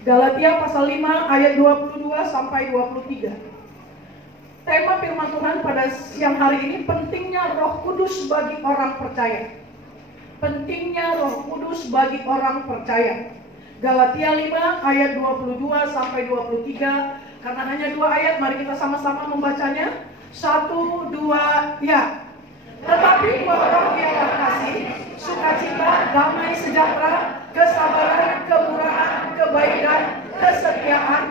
Galatia pasal 5 ayat 22 sampai 23. Tema firman Tuhan pada siang hari ini, pentingnya Roh Kudus bagi orang percaya. Pentingnya Roh Kudus bagi orang percaya. Galatia 5 ayat 22 sampai 23. Karena hanya 2 ayat, mari kita sama-sama membacanya. 1, 2, ya. Tetapi buah Roh ialah kasih, sukacita, damai sejahtera, kesabaran, kemurahan, kebaikan, kesetiaan,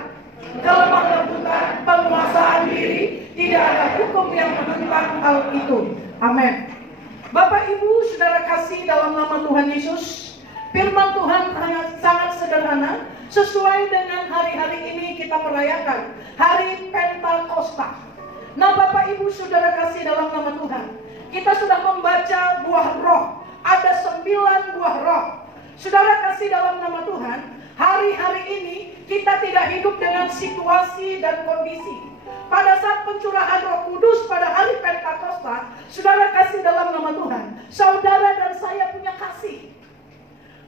kelemah lembutan, penguasaan diri. Tidak ada hukum yang menentang hal itu. Amin. Bapak Ibu Saudara kasih dalam nama Tuhan Yesus, firman Tuhan sangat sederhana. Sesuai dengan hari-hari ini kita merayakan Hari Pentakosta. Nah Bapak Ibu Saudara kasih dalam nama Tuhan, kita sudah membaca buah roh. Ada 9 buah roh. Saudara kasih dalam nama Tuhan, hari-hari ini kita tidak hidup dengan situasi dan kondisi. Pada saat pencurahan Roh Kudus pada hari Pentakosta, saudara kasih dalam nama Tuhan, saudara dan saya punya kasih.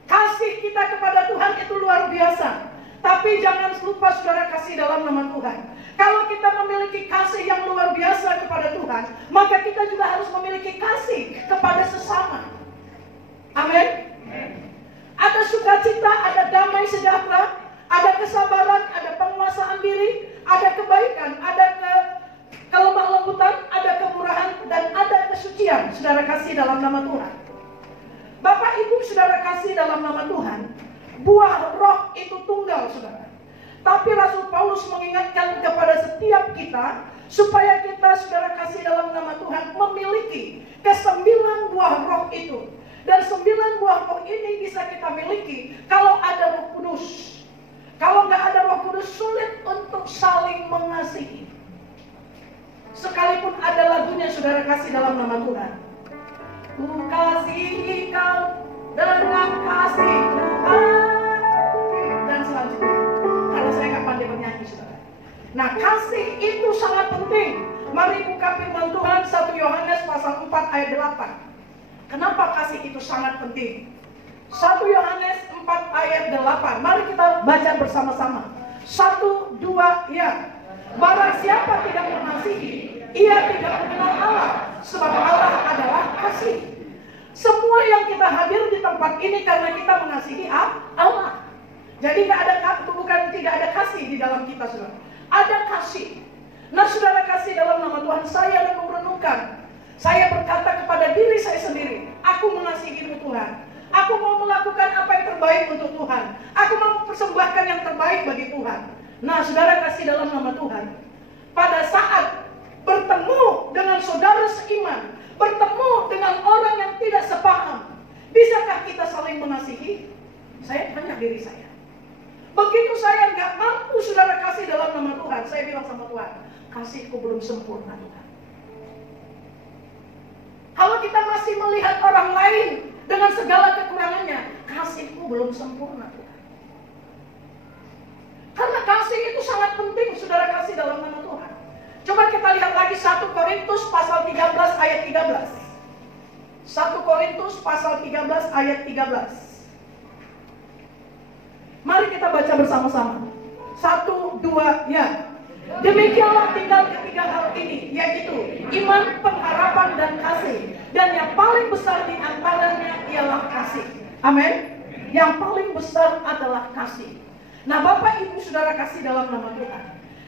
Kasih kita kepada Tuhan itu luar biasa. Tapi jangan lupa saudara kasih dalam nama Tuhan, kalau kita memiliki kasih yang luar biasa kepada Tuhan, maka kita juga harus memiliki kasih kepada sesama. Amin. Ada sukacita, ada damai sejahtera, ada kesabaran, ada penguasaan diri, ada kebaikan, ada kelemah lembutan, ada kemurahan, dan ada kesucian. Saudara kasih dalam nama Tuhan. Bapak Ibu saudara kasih dalam nama Tuhan, buah roh itu tunggal saudara. Tapi Rasul Paulus mengingatkan kepada setiap kita, supaya kita saudara kasih dalam nama Tuhan memiliki ke-9 buah roh itu. Dan 9 buah roh ini bisa kita miliki kalau ada Roh Kudus. Kalau nggak ada Roh Kudus, sulit untuk saling mengasihi. Sekalipun ada lagunya saudara kasih dalam nama Tuhan, ku kasihi kau dengan kasih Tuhan, dan selanjutnya. Karena saya nggak pandai bernyanyi saudara. Nah kasih itu sangat penting. Mari buka firman Tuhan 1 Yohanes pasal 4 ayat 8. Kenapa kasih itu sangat penting? 1 Yohanes 4 ayat 8. Mari kita baca bersama-sama. 1, 2, ya. Barang siapa tidak mengasihi, ia tidak mengenal Allah, sebab Allah adalah kasih. Semua yang kita hadir di tempat ini karena kita mengasihi Allah. Jadi bukan tidak ada kasih di dalam kita, saudara. Ada kasih. Nah saudara kasih dalam nama Tuhan, saya merenungkan. Saya berkata kepada diri saya sendiri, aku mengasihimu Tuhan. Aku mau melakukan apa yang terbaik untuk Tuhan. Aku mau mempersembahkan yang terbaik bagi Tuhan. Nah saudara kasih dalam nama Tuhan, pada saat bertemu dengan saudara seiman, bertemu dengan orang yang tidak sepaham, bisakah kita saling mengasihi? Saya tanya diri saya. Begitu saya nggak mampu saudara kasih dalam nama Tuhan, saya bilang sama Tuhan, kasihku belum sempurna Tuhan. Kalau kita masih melihat orang lain dengan segala kekurangannya, kasihku belum sempurna Tuhan. Karena kasih itu sangat penting saudara kasih dalam nama Tuhan. Coba kita lihat lagi 1 Korintus pasal 13 ayat 13. 1 Korintus pasal 13 ayat 13. Mari kita baca bersama-sama. 1, 2, ya. Demikianlah tinggal ketiga hal ini, yaitu iman, pengharapan, dan kasih. Dan yang paling besar di antaranya ialah kasih. Amin. Yang paling besar adalah kasih. Nah Bapak Ibu Saudara kasih dalam nama Tuhan,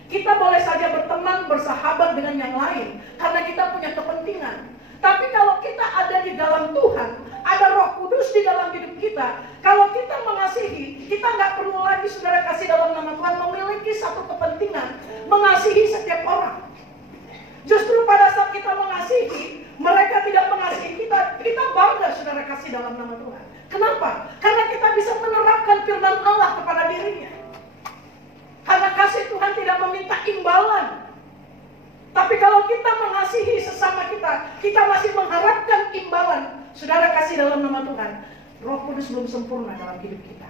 kita boleh saja berteman, bersahabat dengan yang lain karena kita punya kepentingan. Tapi kalau kita ada di dalam Tuhan, ada Roh Kudus di dalam hidup kita, kalau kita mengasihi, kita nggak perlu lagi saudara kasih dalam nama Tuhan memiliki satu kepentingan, mengasihi setiap orang. Justru pada saat kita mengasihi, mereka tidak mengasihi kita, kita bangga saudara kasih dalam nama Tuhan. Kenapa? Karena kita bisa menerapkan firman Allah kepada dirinya. Karena kasih Tuhan tidak meminta imbalan. Tapi kalau kita mengasihi sesama kita, kita masih mengharapkan imbalan. Saudara kasih dalam nama Tuhan, Roh Kudus belum sempurna dalam hidup kita.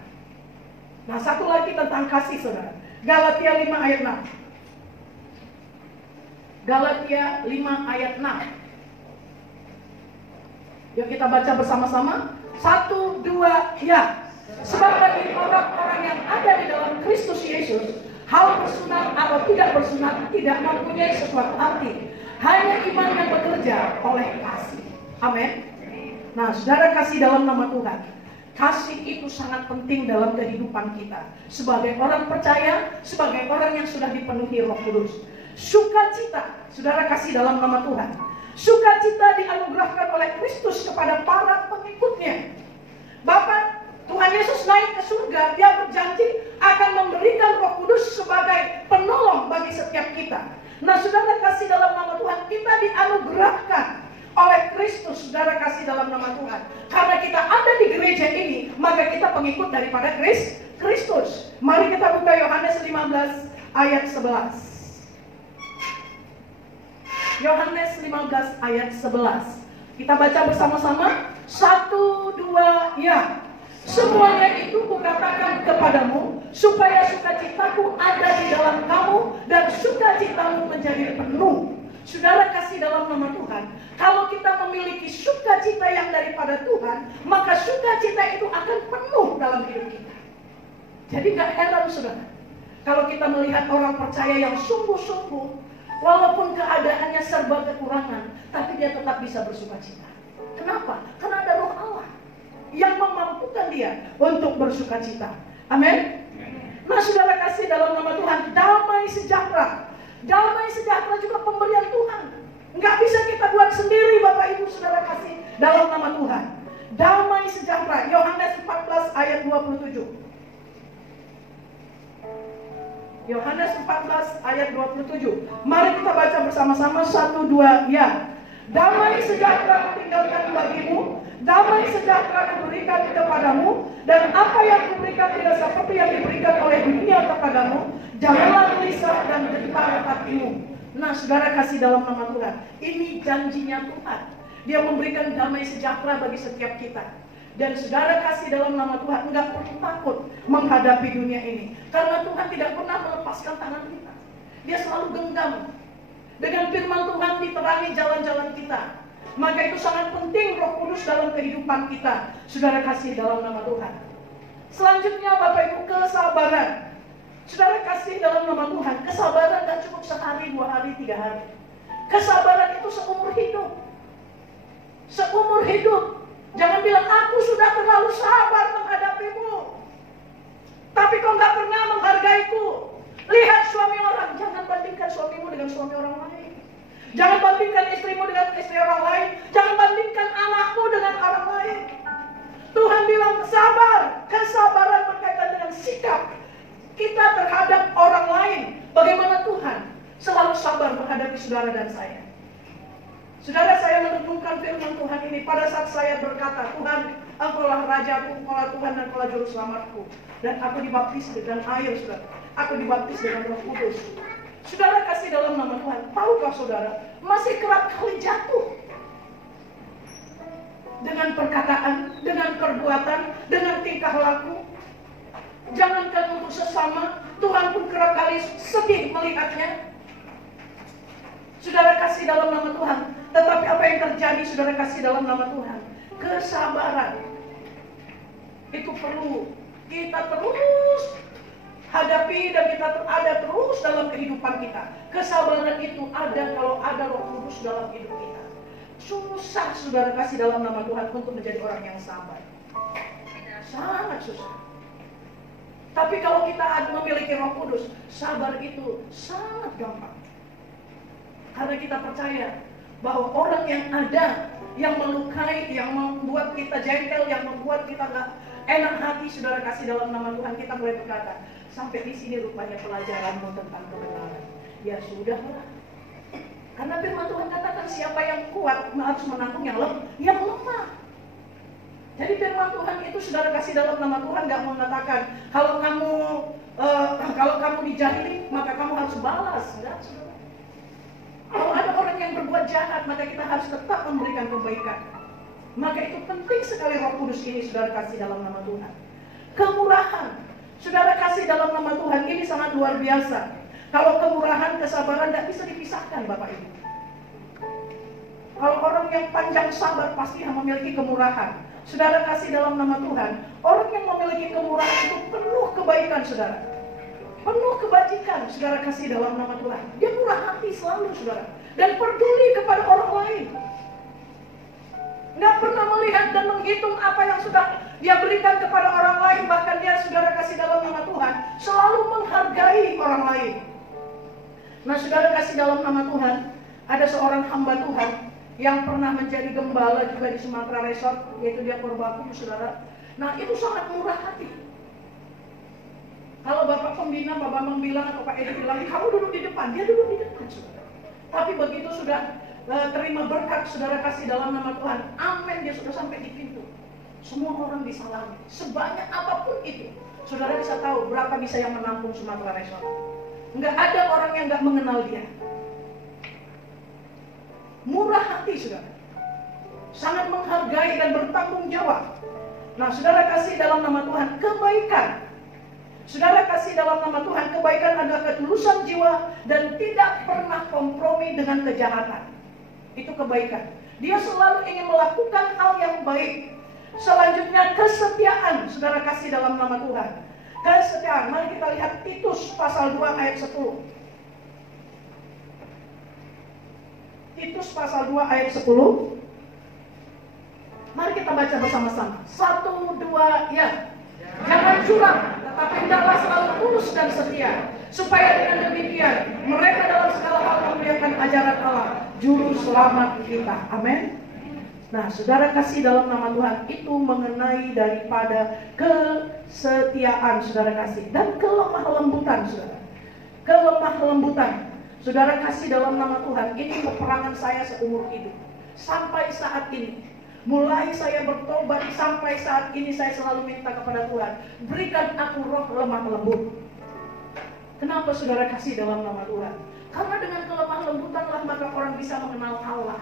Nah satu lagi tentang kasih saudara, Galatia 5 ayat 6. Galatia 5 ayat 6. Yuk kita baca bersama-sama. 1, 2, ya. Sebab bagi orang-orang yang ada di dalam Kristus Yesus, hal bersunat atau tidak bersunat tidak mempunyai sesuatu arti. Hanya iman yang bekerja oleh kasih. Amin. Nah, saudara, kasih dalam nama Tuhan. Kasih itu sangat penting dalam kehidupan kita. Sebagai orang percaya, sebagai orang yang sudah dipenuhi Roh Kudus. Sukacita, saudara, kasih dalam nama Tuhan. Sukacita dianugerahkan oleh Kristus kepada para pengikutnya. Bapak, Tuhan Yesus naik ke surga, Dia berjanji akan memberikan Roh Kudus sebagai penolong bagi setiap kita. Nah, saudara, kasih dalam nama Tuhan, kita dianugerahkan oleh Kristus, saudara, kasih dalam nama Tuhan. Karena kita ada di gereja ini, maka kita pengikut daripada Kristus. Mari kita buka Yohanes 15 ayat 11. Yohanes 15 ayat 11. Kita baca bersama-sama. 1, 2, ya. Semuanya itu kukatakan kepadamu, supaya sukacitaku ada di dalam kamu, dan sukacitamu menjadi penuh. Saudara, kasih dalam nama Tuhan. Kalau kita memiliki sukacita yang daripada Tuhan, maka sukacita itu akan penuh dalam hidup kita. Jadi gak heran, saudara, kalau kita melihat orang percaya yang sungguh-sungguh, walaupun keadaannya serba kekurangan, tapi dia tetap bisa bersukacita. Kenapa? Karena ada Roh Allah yang memampukan dia untuk bersukacita. Amin. Nah, saudara, kasih dalam nama Tuhan, damai sejahtera. Damai sejahtera juga pemberian Tuhan. Nggak bisa kita buat sendiri, Bapak Ibu, saudara, kasih dalam nama Tuhan. Damai sejahtera. Yohanes 14 ayat 27. Yohanes 14 ayat 27. Mari kita baca bersama-sama. 1, 2, ya. Damai sejahtera kutinggalkan bagimu, damai sejahtera kuberikan kepadamu, dan apa yang kuberikan tidak seperti yang diberikan oleh dunia kepadamu. Janganlah gelisah dan gentar hatimu. Nah, saudara, kasih dalam nama Tuhan. Ini janjinya Tuhan. Dia memberikan damai sejahtera bagi setiap kita. Dan saudara, kasih dalam nama Tuhan, enggak perlu takut menghadapi dunia ini. Karena Tuhan tidak pernah melepaskan tangan kita. Dia selalu genggam. Dengan firman Tuhan diterangi jalan-jalan kita. Maka itu sangat penting Roh Kudus dalam kehidupan kita. Saudara, kasih dalam nama Tuhan. Selanjutnya, Bapak Ibu, kesabaran. Saudara, kasih dalam nama Tuhan. Kesabaran gak cukup sehari, 2 hari, 3 hari. Kesabaran itu seumur hidup. Seumur hidup. Jangan bilang, aku sudah terlalu sabar menghadapimu, tapi kau gak pernah menghargaiku. Lihat suami orang. Jangan bandingkan suamimu dengan suami orang lain. Jangan bandingkan istrimu dengan istri orang lain. Jangan bandingkan anakmu dengan orang lain. Tuhan bilang sabar. Kesabaran berkaitan dengan sikap kita terhadap orang lain. Bagaimana Tuhan selalu sabar menghadapi saudara dan saya. Saudara, saya merenungkan firman Tuhan ini pada saat saya berkata, Tuhan, Engkaulah Rajaku, Engkaulah Tuhan, dan Engkaulah Juru Selamatku. Dan aku dibaptis dengan air, saudara. Aku dibaptis dengan Roh Kudus. Saudara, kasih dalam nama Tuhan. Tahukah saudara, masih kerap kali jatuh. Dengan perkataan, dengan perbuatan, dengan tingkah laku. Jangankan untuk sesama, Tuhan pun kerap kali sedih melihatnya. Saudara, kasih dalam nama Tuhan. Tetapi apa yang terjadi, saudara, kasih dalam nama Tuhan? Kesabaran. Itu perlu kita terus hadapi, dan kita ada terus dalam kehidupan kita. Kesabaran itu ada kalau ada Roh Kudus dalam hidup kita. Susah, saudara, kasih dalam nama Tuhan untuk menjadi orang yang sabar. Sangat susah. Tapi kalau kita memiliki Roh Kudus, sabar itu sangat gampang. Karena kita percaya bahwa orang yang ada, yang melukai, yang membuat kita jengkel, yang membuat kita gak enak hati, saudara, kasih dalam nama Tuhan, kita mulai berkata, sampai di sini rupanya pelajaranmu tentang kebenaran. Ya sudahlah. Karena firman Tuhan katakan siapa yang kuat harus menanggung yang lemah. Jadi firman Tuhan itu, saudara, kasih dalam nama Tuhan gak mengatakan kalau kamu dijahili maka kamu harus balas. Enggak, saudara. Kalau ada orang yang berbuat jahat, maka kita harus tetap memberikan kebaikan. Maka itu penting sekali Roh Kudus ini, saudara, kasih dalam nama Tuhan. Kemurahan, saudara, kasih dalam nama Tuhan ini sangat luar biasa. Kalau kemurahan, kesabaran tidak bisa dipisahkan, Bapak Ibu. Kalau orang yang panjang sabar pasti memiliki kemurahan. saudara kasih dalam nama Tuhan, orang yang memiliki kemurahan itu penuh kebaikan, saudara. Penuh kebajikan, saudara kasih dalam nama Tuhan. Dia murah hati selalu, saudara. Dan peduli kepada orang lain. Nggak pernah melihat dan menghitung apa yang sudah dia berikan kepada orang lain. Bahkan dia, saudara kasih dalam nama Tuhan, selalu menghargai orang lain. Nah, saudara kasih dalam nama Tuhan, ada seorang hamba Tuhan yang pernah menjadi gembala juga di Sumatera Resort, yaitu dia Purbakum, saudara. Nah, itu sangat murah hati. Kalau Bapak Pembina, Pak Bambang bilang atau Pak Edi bilang, kamu duduk di depan, dia duduk di depan, saudara. Tapi begitu sudah terima berkat, saudara kasih dalam nama Tuhan, amin, dia sudah sampai di pintu. Semua orang disalami, sebanyak apapun itu, saudara bisa tahu berapa bisa yang menampung Sumatera Resort. Nggak ada orang yang nggak mengenal dia. Murah hati, saudara. Sangat menghargai dan bertanggung jawab. Nah, saudara kasih dalam nama Tuhan kebaikan. Saudara kasih dalam nama Tuhan, kebaikan adalah ketulusan jiwa dan tidak pernah kompromi dengan kejahatan. Itu kebaikan. Dia selalu ingin melakukan hal yang baik. Selanjutnya kesetiaan, saudara kasih dalam nama Tuhan. Kesetiaan, mari kita lihat Titus pasal 2 ayat 10. Titus pasal 2 ayat 10. Mari kita baca bersama-sama. 1, 2, ya. Jangan curang, tetapi hendaklah selalu tulus dan setia, supaya dengan demikian mereka dalam segala hal memuliakan ajaran Allah, juru selamat kita. Amin. Nah, saudara kasih dalam nama Tuhan, itu mengenai daripada kesetiaan, saudara kasih, dan kelemah lembutan, saudara. Kelemah lembutan, saudara kasih dalam nama Tuhan. Ini peperangan saya seumur hidup sampai saat ini. Mulai saya bertobat sampai saat ini, saya selalu minta kepada Tuhan, berikan aku roh lemah lembut. Kenapa saudara kasih dalam nama Tuhan? Karena dengan kelemah lembutanlah maka orang bisa mengenal Allah.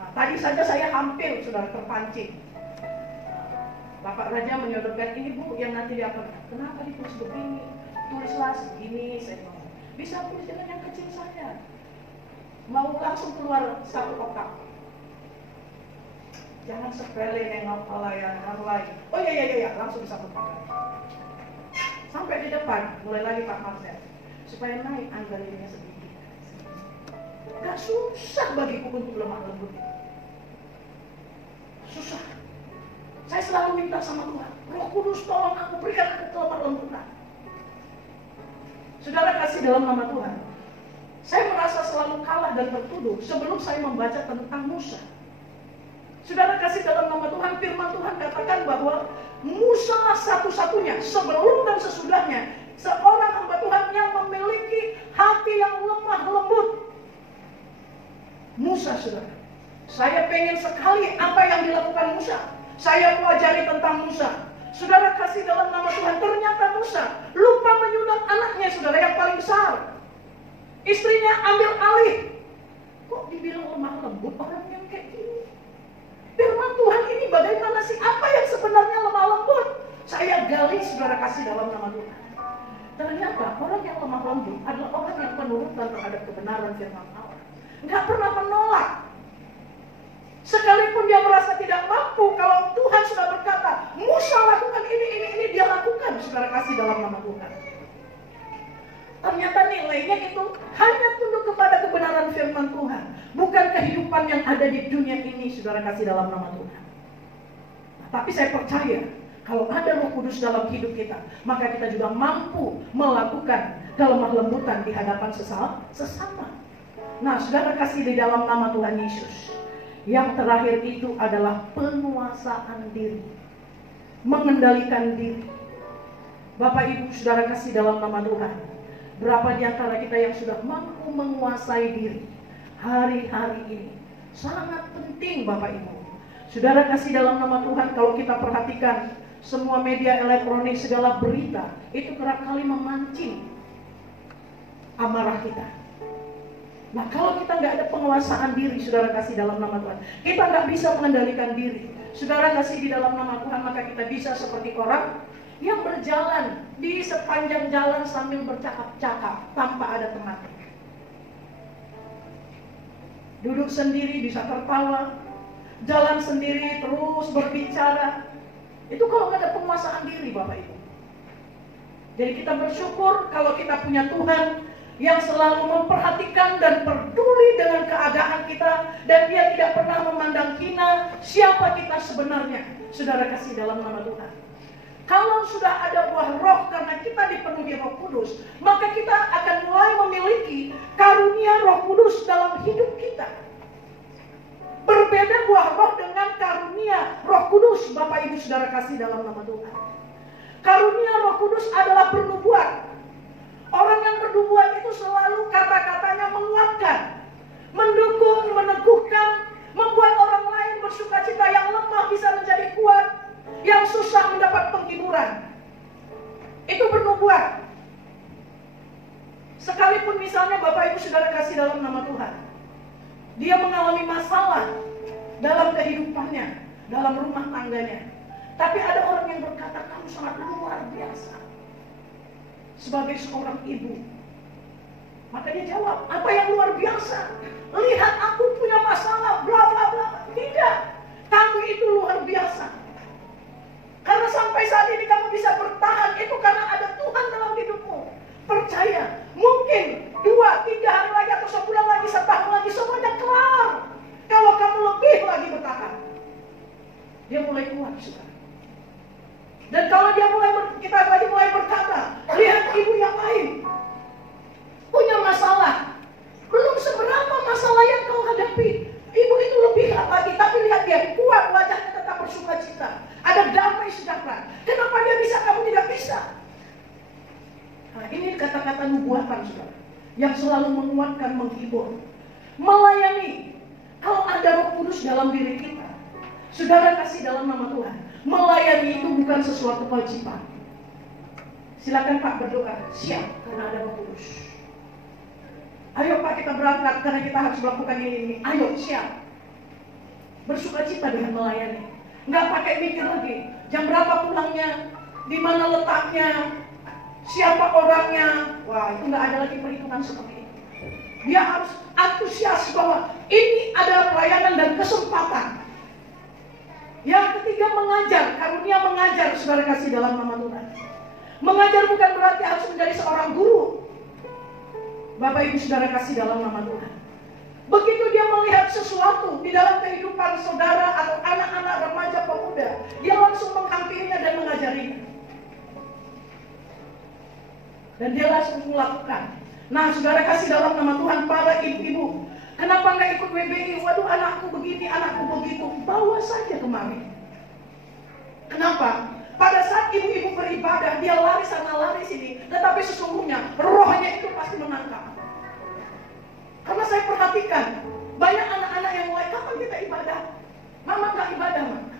Nah, tadi saja saya hampir, saudara, terpancing. Bapak Raja menyodorkan, ini Bu yang nanti dia akan, kenapa ditulis begini? Tulislah segini, saya ngomong. Bisa tulis dengan yang kecil saja. Mau langsung keluar satu kotak. Jangan sepele nengok yang lain. Oh iya, langsung bisa berpakai. Sampai di depan, mulai lagi Pak Marcel. Supaya naik anggalinya sedikit. Gak susah bagiku untuk lemah lembut. Susah. Saya selalu minta sama Tuhan, Roh Kudus tolong aku, berikan aku kelemah lembutan. Saudara kasih dalam nama Tuhan. Saya merasa selalu kalah dan tertuduh sebelum saya membaca tentang Musa. Saudara kasih dalam nama Tuhan, firman Tuhan katakan bahwa Musa lah satu-satunya sebelum dan sesudahnya seorang hamba Tuhan yang memiliki hati yang lemah lembut. Musa, saudara. Saya pengen sekali apa yang dilakukan Musa. Saya pelajari tentang Musa. Saudara kasih dalam nama Tuhan, ternyata Musa lupa menyunat anaknya, saudara, yang paling besar. Istrinya ambil alih. Kok dibilang lemah lembut orang yang kayak gini? Firman Tuhan ini bagaimana sih? Apa yang sebenarnya lemah lembut? Saya gali, saudara kasih dalam nama Tuhan. Ternyata orang yang lemah lembut adalah orang yang penurut terhadap kebenaran firman Allah. Nggak pernah menolak. Sekalipun dia merasa tidak mampu, kalau Tuhan sudah berkata, Musa lakukan ini, dia lakukan, saudara kasih dalam nama Tuhan. Ternyata nilainya itu hanya tunduk kepada kebenaran firman Tuhan, bukan kehidupan yang ada di dunia ini, saudara kasih dalam nama Tuhan. Nah, tapi saya percaya, kalau ada Roh Kudus dalam hidup kita, maka kita juga mampu melakukan kelemah lembutan di hadapan sesama. Nah, saudara kasih di dalam nama Tuhan Yesus. Yang terakhir itu adalah penguasaan diri, mengendalikan diri. Bapak Ibu saudara kasih dalam nama Tuhan, berapa di antara kita yang sudah mampu menguasai diri hari-hari ini? Sangat penting Bapak Ibu. Saudara kasih dalam nama Tuhan, kalau kita perhatikan semua media elektronik, segala berita, itu kerap kali memancing amarah kita. Nah, kalau kita nggak ada penguasaan diri, saudara kasih dalam nama Tuhan, kita nggak bisa mengendalikan diri. Saudara kasih di dalam nama Tuhan, maka kita bisa seperti orang yang berjalan di sepanjang jalan sambil bercakap-cakap tanpa ada teman. Duduk sendiri bisa tertawa, jalan sendiri, terus berbicara. Itu kalau nggak ada penguasaan diri, Bapak Ibu. Jadi kita bersyukur kalau kita punya Tuhan yang selalu memperhatikan dan peduli dengan keadaan kita, dan Dia tidak pernah memandang hina siapa kita sebenarnya. Saudara kasih dalam nama Tuhan. Kalau sudah ada buah roh karena kita dipenuhi Roh Kudus, maka kita akan mulai memiliki karunia Roh Kudus dalam hidup kita. Berbeda buah roh dengan karunia Roh Kudus, Bapak Ibu Saudara kasih dalam nama Tuhan. Karunia Roh Kudus adalah pernubuatan. Orang yang bernubuat itu selalu kata-katanya menguatkan, mendukung, meneguhkan, membuat orang lain bersukacita, yang lemah bisa menjadi kuat, yang susah mendapat penghiburan. Itu bernubuat. Sekalipun misalnya Bapak Ibu Saudara kasih dalam nama Tuhan, dia mengalami masalah dalam kehidupannya, dalam rumah tangganya, tapi ada orang yang berkata, kamu sangat luar biasa sebagai seorang ibu. Maka dia jawab, apa yang luar biasa? Lihat aku punya masalah, bla bla bla. Tidak, kamu itu luar biasa. Karena sampai saat ini kamu bisa bertahan, itu karena ada Tuhan dalam hidupmu. Percaya, mungkin 2-3 hari lagi atau sebulan lagi, setahun lagi, semuanya kelar. Kalau kamu lebih lagi bertahan, dia mulai kuat sudah. Dan kalau dia kita lagi mulai berkata, lihat ibu yang lain punya masalah, belum seberapa masalah yang kau hadapi, ibu itu lebih lagi, tapi lihat dia kuat, wajahnya tetap bersukacita, ada damai sejahtera. Kenapa dia bisa, kamu tidak bisa? Nah, ini kata-kata nubuatan, saudara, yang selalu menguatkan, menghibur, melayani. Kalau ada Roh Kudus dalam diri kita, saudara kasih dalam nama Tuhan, melayani itu bukan sesuatu kewajiban. Silakan Pak berdoa, siap karena ada Roh Kudus. Ayo Pak, kita berangkat karena kita harus melakukan ini. Ayo, siap. Bersukacita dengan melayani. Nggak pakai mikir lagi, jam berapa pulangnya, di mana letaknya, siapa orangnya. Wah, itu nggak ada lagi perhitungan seperti itu. Dia harus antusias bahwa ini adalah pelayanan dan kesempatan. Yang ketiga, mengajar. Karunia mengajar, saudara kasih dalam nama Tuhan. Mengajar bukan berarti harus menjadi seorang guru. Bapak Ibu Saudara kasih dalam nama Tuhan. Begitu dia melihat sesuatu di dalam kehidupan saudara atau anak-anak, remaja, pemuda, dia langsung menghampirinya dan mengajarinya. Dan dia langsung melakukan. Nah, saudara kasih dalam nama Tuhan, para ibu-ibu, kenapa nggak ikut WBI? Waduh, anakku begini, anakku begitu. Bawa saja kemari. Kenapa? Pada saat ibu-ibu beribadah, dia lari sana lari sini, tetapi sesungguhnya rohnya itu pasti menangkap. Karena saya perhatikan, banyak anak-anak yang mulai, kapan kita ibadah? Mama nggak ibadah, Mama.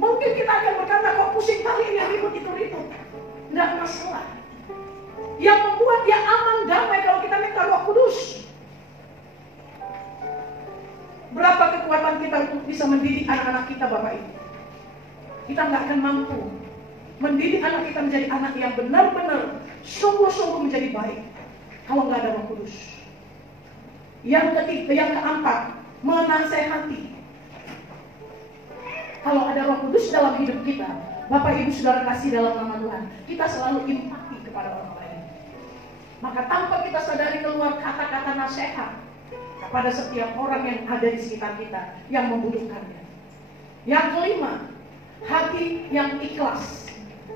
Mungkin kita akan berkata, kok pusing kali ini, ribut itu ribut. Nggak masalah. Yang membuat dia aman, damai kalau kita minta Roh Kudus. Berapa kekuatan kita untuk bisa mendidik anak-anak kita, Bapak Ibu? Kita nggak akan mampu mendidik anak kita menjadi anak yang benar-benar sungguh-sungguh menjadi baik kalau nggak ada Roh Kudus. Yang ketiga, yang keempat, menasehati. Kalau ada Roh Kudus dalam hidup kita, Bapak Ibu Saudara kasih dalam nama Tuhan, kita selalu empati kepada orang lain. Maka tanpa kita sadari keluar kata-kata nasihat kepada setiap orang yang ada di sekitar kita yang membutuhkannya. Yang kelima, hati yang ikhlas.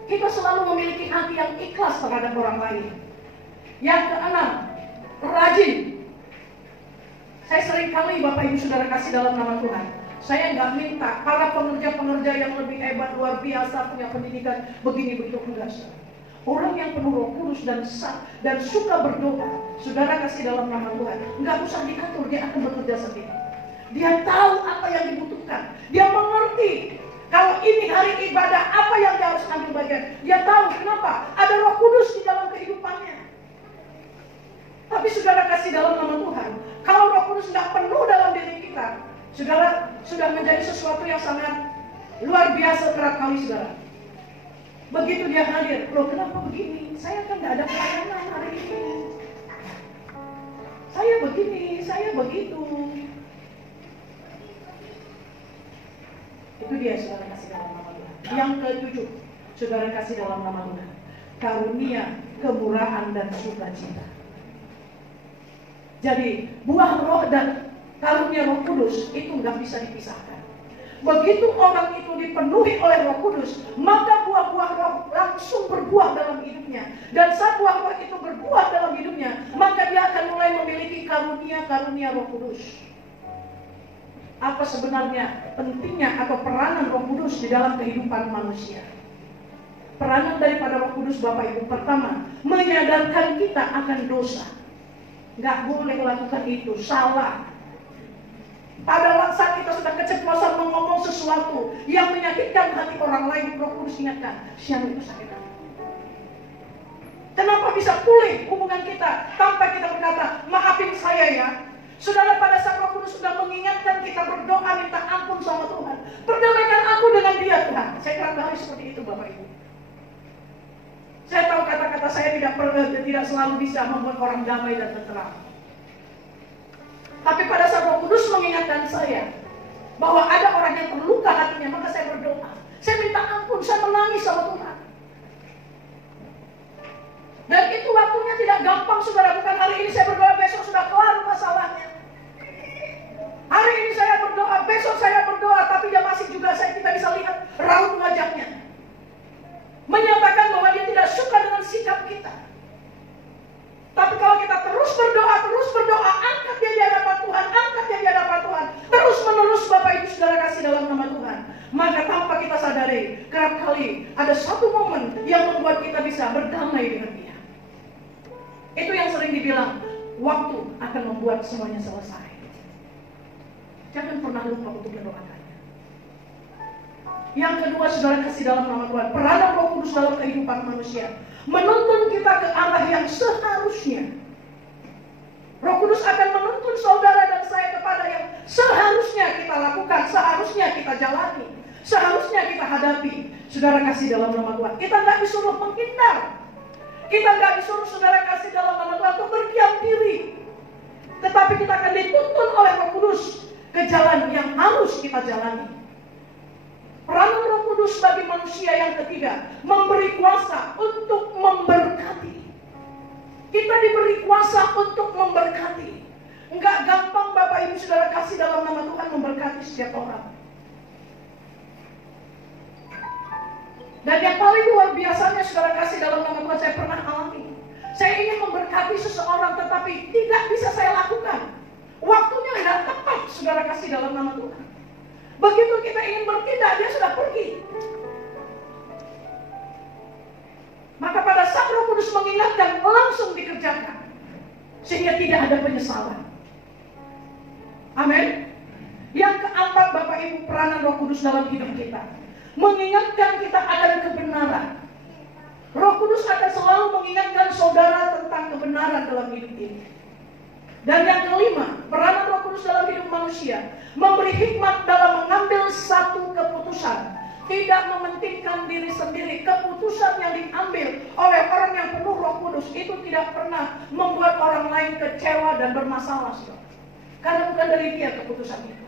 Kita selalu memiliki hati yang ikhlas terhadap orang lain. Yang keenam, rajin. Saya sering kali Bapak Ibu Saudara kasih dalam nama Tuhan, saya nggak minta para pengerja-pengerja yang lebih hebat, luar biasa, punya pendidikan begini begitu, enggak. Orang yang penuh Roh Kudus dan suka berdoa, saudara kasih dalam nama Tuhan, nggak usah diatur, dia akan bekerja sendiri. Dia tahu apa yang dibutuhkan, dia mengerti kalau ini hari ibadah apa yang dia harus ambil bagian. Dia tahu kenapa ada Roh Kudus di dalam kehidupannya. Tapi saudara kasih dalam nama Tuhan, kalau Roh Kudus nggak penuh dalam diri kita, saudara sudah menjadi sesuatu yang sangat luar biasa kerap kali, saudara. Begitu dia hadir, loh kenapa begini? Saya kan nggak ada pelayanan hari ini. Saya begini, saya begitu. Itu dia saudara kasih dalam nama Tuhan. Yang ketujuh, saudara kasih dalam nama Tuhan, karunia, kemurahan, dan sukacita. Jadi buah roh dan karunia Roh Kudus itu nggak bisa dipisahkan. Begitu orang itu dipenuhi oleh Roh Kudus, maka buah-buah roh langsung berbuah dalam hidupnya. Dan saat buah roh itu berbuah dalam hidupnya, maka dia akan mulai memiliki karunia-karunia Roh Kudus. Apa sebenarnya pentingnya atau peranan Roh Kudus di dalam kehidupan manusia? Peranan daripada Roh Kudus, Bapak Ibu, pertama, menyadarkan kita akan dosa. Nggak boleh lakukan itu, salah. Pada saat kita sudah keceplosan mengomong sesuatu yang menyakitkan hati orang lain, Roh Kudus ingatkan, siang itu sakit hati. Kenapa bisa pulih hubungan kita tanpa kita berkata, maafin saya ya. Saudara, pada saat Roh Kudus sudah mengingatkan kita berdoa minta ampun sama Tuhan, perdamaikan aku dengan dia Tuhan. Saya kira seperti itu Bapak Ibu. Saya tahu kata-kata saya tidak selalu bisa membuat orang damai dan tenteram. Tapi pada saat Roh Kudus mengingatkan saya bahwa ada orang yang terluka hatinya, maka saya berdoa. Saya minta ampun, saya menangis sama Tuhan. Dan itu waktunya tidak gampang, saudara. Bukan hari ini saya berdoa, besok sudah kelar masalahnya. Hari ini saya berdoa, besok saya berdoa, tapi dia masih juga kita bisa lihat raut wajahnya. Menyatakan bahwa dia tidak suka dengan sikap kita. Tapi kalau kita terus berdoa, angkat dia di hadapan Tuhan, angkat dia di hadapan Tuhan, terus menerus Bapak Ibu saudara kasih dalam nama Tuhan, maka tanpa kita sadari, kerap kali ada satu momen yang membuat kita bisa berdamai dengan dia. Itu yang sering dibilang, waktu akan membuat semuanya selesai. Jangan pernah lupa untuk mendoakannya. Yang kedua, saudara kasih dalam nama Tuhan, peranan Roh Kudus dalam kehidupan manusia, menuntun kita ke arah yang seharusnya. Roh Kudus akan menuntun saudara dan saya kepada yang seharusnya kita lakukan, seharusnya kita jalani, seharusnya kita hadapi. Saudara kasih dalam nama Tuhan, kita nggak disuruh menghindar, kita nggak disuruh saudara kasih dalam nama Tuhan untuk berdiam diri, tetapi kita akan dituntun oleh Roh Kudus ke jalan yang harus kita jalani. Peranan Roh Kudus bagi manusia yang ketiga, memberi kuasa untuk memberkati. Kita diberi kuasa untuk memberkati. Enggak gampang Bapak Ibu saudara kasih dalam nama Tuhan memberkati setiap orang. Dan yang paling luar biasanya saudara kasih dalam nama Tuhan, saya pernah alami. Saya ingin memberkati seseorang tetapi tidak bisa saya lakukan. Waktunya tidak tepat saudara kasih dalam nama Tuhan. Begitu kita ingin bertindak, dia sudah pergi. Maka pada saat Roh Kudus mengingatkan, langsung dikerjakan, sehingga tidak ada penyesalan. Amin. Yang keempat Bapak Ibu, peranan Roh Kudus dalam hidup kita, mengingatkan kita akan kebenaran. Roh Kudus akan selalu mengingatkan saudara tentang kebenaran dalam hidup ini. Dan yang kelima, peranan Roh Kudus dalam hidup manusia, memberi hikmat dalam mengambil satu keputusan. Tidak mementingkan diri sendiri. Keputusan yang diambil oleh orang yang penuh Roh Kudus itu tidak pernah membuat orang lain kecewa dan bermasalah. Karena bukan dari dia keputusan itu.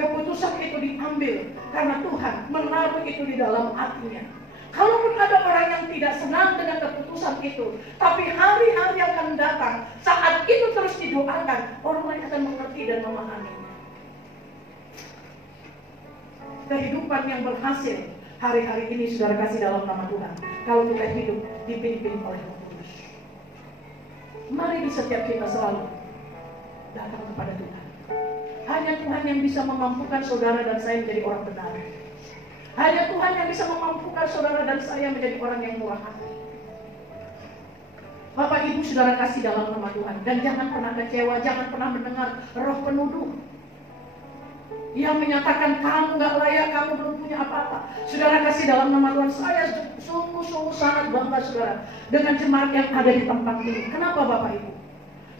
Keputusan itu diambil karena Tuhan menaruh itu di dalam hatinya. Kalaupun ada orang yang tidak senang dengan keputusan itu, tapi hari-hari akan datang, saat itu terus didoakan, orang lain akan mengerti dan memahaminya. Kehidupan yang berhasil hari-hari ini saudara kasih dalam nama Tuhan, kalau kita hidup dipimpin oleh Roh Kudus. Mari di setiap kita selalu datang kepada Tuhan. Hanya Tuhan yang bisa memampukan saudara dan saya menjadi orang benar. Hanya Tuhan yang bisa memampukan saudara dan saya menjadi orang yang murah hati. Bapak Ibu saudara kasih dalam nama Tuhan, dan jangan pernah kecewa, jangan pernah mendengar roh penuduh yang menyatakan kamu gak layak, kamu belum punya apa-apa. Saudara kasih dalam nama Tuhan, saya sungguh-sungguh sangat bangga saudara dengan jemaat yang ada di tempat ini. Kenapa Bapak Ibu?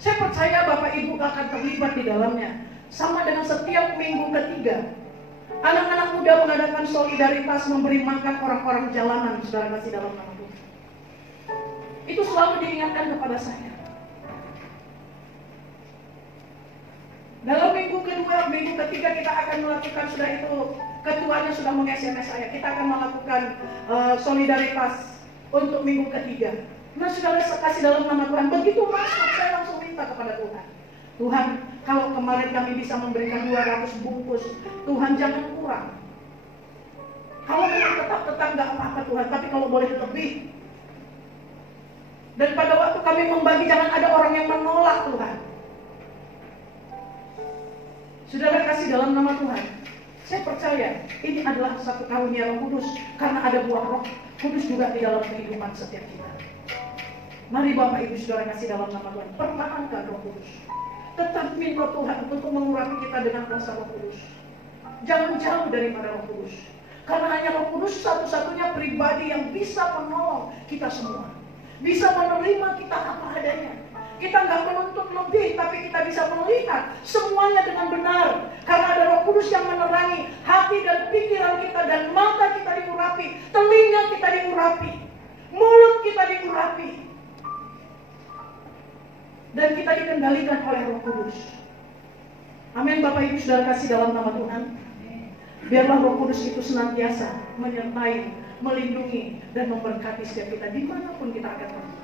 Saya percaya Bapak Ibu akan terlibat di dalamnya. Sama dengan setiap minggu ketiga, anak-anak muda mengadakan solidaritas memberi makan orang-orang jalanan. Saudara kasih dalam nama Tuhan, itu selalu diingatkan kepada saya. Dalam minggu kedua, minggu ketiga kita akan melakukan sudah itu ketuanya sudah meng-SMS saya, kita akan melakukan solidaritas untuk minggu ketiga. Nah, saudara kasih dalam nama Tuhan. Begitu masuk, saya langsung minta kepada Tuhan. Tuhan, kalau kemarin kami bisa memberikan 200 bungkus, Tuhan jangan kurang. Kalau memang tetap nggak apa-apa Tuhan, tapi kalau boleh lebih. Dan pada waktu kami membagi, jangan ada orang yang menolak Tuhan. Saudara kasih dalam nama Tuhan. Saya percaya ini adalah satu karunia Roh Kudus, karena ada buah Roh Kudus juga di dalam kehidupan setiap kita. Mari Bapak Ibu Saudara kasih dalam nama Tuhan, pertahankan Roh Kudus. Tetap minta Tuhan untuk mengurapi kita dengan kuasa Roh Kudus. Jangan jauh daripada Roh Kudus, karena hanya Roh Kudus satu-satunya pribadi yang bisa menolong kita semua, bisa menerima kita apa adanya. Kita nggak menuntut lebih, tapi kita bisa melihat semuanya dengan benar, karena ada Roh Kudus yang menerangi hati dan pikiran kita, dan mata kita diurapi, telinga kita diurapi, mulut kita diurapi, dan kita dikendalikan oleh Roh Kudus. Amin. Bapak Ibu Saudara kasih dalam nama Tuhan. Biarlah Roh Kudus itu senantiasa menyertai, melindungi, dan memberkati setiap kita dimanapun kita akan pergi.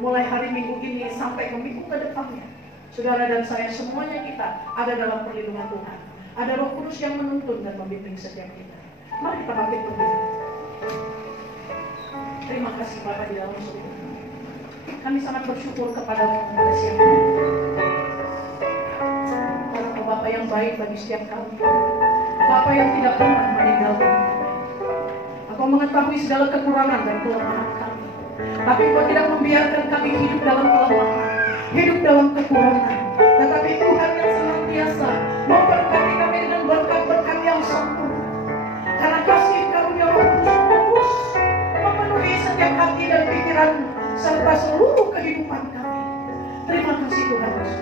Mulai hari Minggu ini sampai ke minggu ke depannya, saudara dan saya semuanya kita ada dalam perlindungan Tuhan. Ada Roh Kudus yang menuntun dan membimbing setiap kita. Mari kita bangkit berdiri. Terima kasih Bapak di dalam surga. Kami sangat bersyukur kepadamu pada siang hari. Karena Bapak yang baik bagi setiap kami, Bapak yang tidak pernah meninggalkan kami. Engkau mengetahui segala kekurangan dan kelemahan kami, tapi Engkau tidak membiarkan kami hidup dalam kelemahan, hidup dalam kekurangan. Tetapi Tuhan yang senantiasa memberkati kami dengan berkat-berkat yang sempurna. Karena kasih karunia Roh Kudus memenuhi setiap hati dan pikiran serta seluruh kehidupan kami. Terima kasih Tuhan Yesus.